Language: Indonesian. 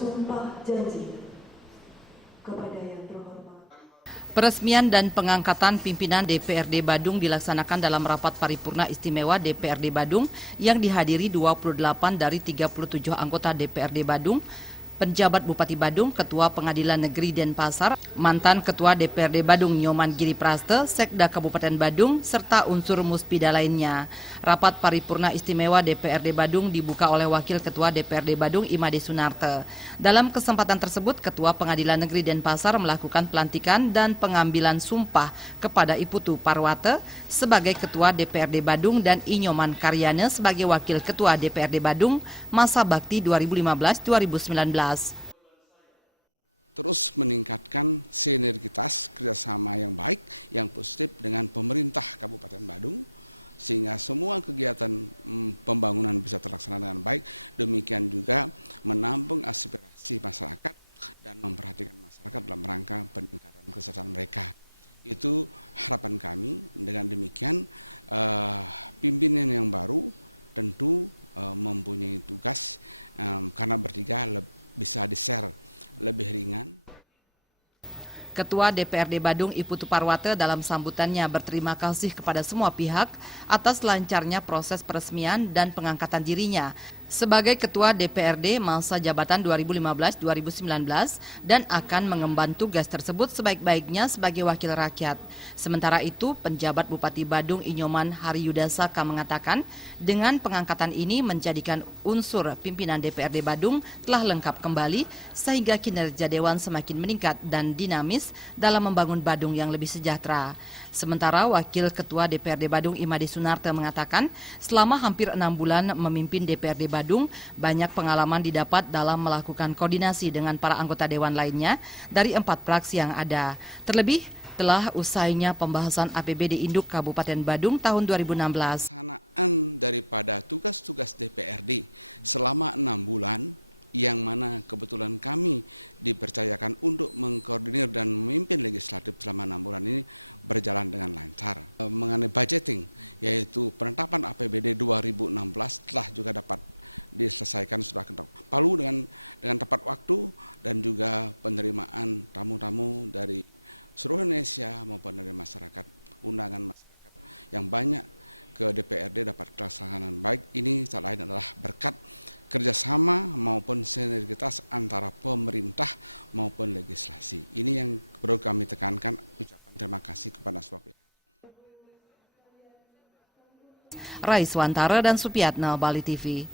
bersumpah janji kepada yang terhormat. Peresmian dan pengangkatan pimpinan DPRD Badung dilaksanakan dalam rapat paripurna istimewa DPRD Badung yang dihadiri 28 dari 37 anggota DPRD Badung, penjabat Bupati Badung, Ketua Pengadilan Negeri Denpasar, mantan Ketua DPRD Badung Nyoman Giri Praste, Sekda Kabupaten Badung, serta unsur muspida lainnya. Rapat paripurna istimewa DPRD Badung dibuka oleh Wakil Ketua DPRD Badung Imade Sunarte. Dalam kesempatan tersebut, Ketua Pengadilan Negeri Denpasar melakukan pelantikan dan pengambilan sumpah kepada Iputu Parwate sebagai Ketua DPRD Badung dan Inyoman Karyana sebagai Wakil Ketua DPRD Badung masa bakti 2015-2019. Terus meningkatkan sinergitas kerjasama yang baik, yang positif dengan pemerintah Kabupaten Badung, sehingga semua kegiatan pembangunan bisa terlaksana dengan baik. Demikian juga menampung aspirasi masyarakat dan memperhatikan masyarakat dalam rangka peningkatan kesejahteraan mereka. Itu harapan kami. Dengan demikian pimpinan yang baru tentu mempunyai tugas karena bertiga bisa di-share lebih ringan. Ketua DPRD Badung Iputu Parwate dalam sambutannya berterima kasih kepada semua pihak atas lancarnya proses peresmian dan pengangkatan dirinya sebagai Ketua DPRD masa jabatan 2015-2019 dan akan mengemban tugas tersebut sebaik-baiknya sebagai wakil rakyat. Sementara itu, penjabat Bupati Badung Inyoman Haryudasaka mengatakan dengan pengangkatan ini menjadikan unsur pimpinan DPRD Badung telah lengkap kembali sehingga kinerja Dewan semakin meningkat dan dinamis dalam membangun Badung yang lebih sejahtera. Sementara Wakil Ketua DPRD Badung Imade Sunarte mengatakan selama hampir 6 bulan memimpin DPRD Badung, banyak pengalaman didapat dalam melakukan koordinasi dengan para anggota Dewan lainnya dari 4 fraksi yang ada. Terlebih, telah usainya pembahasan APBD Induk Kabupaten Badung tahun 2016. Pelaksanaan daripada tugas-tugas DPRD selama 6 bulan, yang mana kebetulan kami dipercayakan untuk mengkoordinir dan memimpin legislatif selama 6 bulan ini berjalan dengan lancar. Mengenai budgeting, yaitu penetapan APBD 2016 telah juga dapat diselesaikan sudah ketok palu dengan tepat waktu, dan juga penerimaan tamu-tamu dari seluruh Indonesia maupun dari masyarakat, undangan masyarakat yang banyak ke DPRD dapat terlaksana baik. Ini tak lain adalah berkat kerjasama maupun sinergitas antara pemerintah maupun legislasi. Ini yang perlu kami tekankan, ucapan terima kasih kepada semua pihak. Raiswantara dan Supiatna, Bali TV.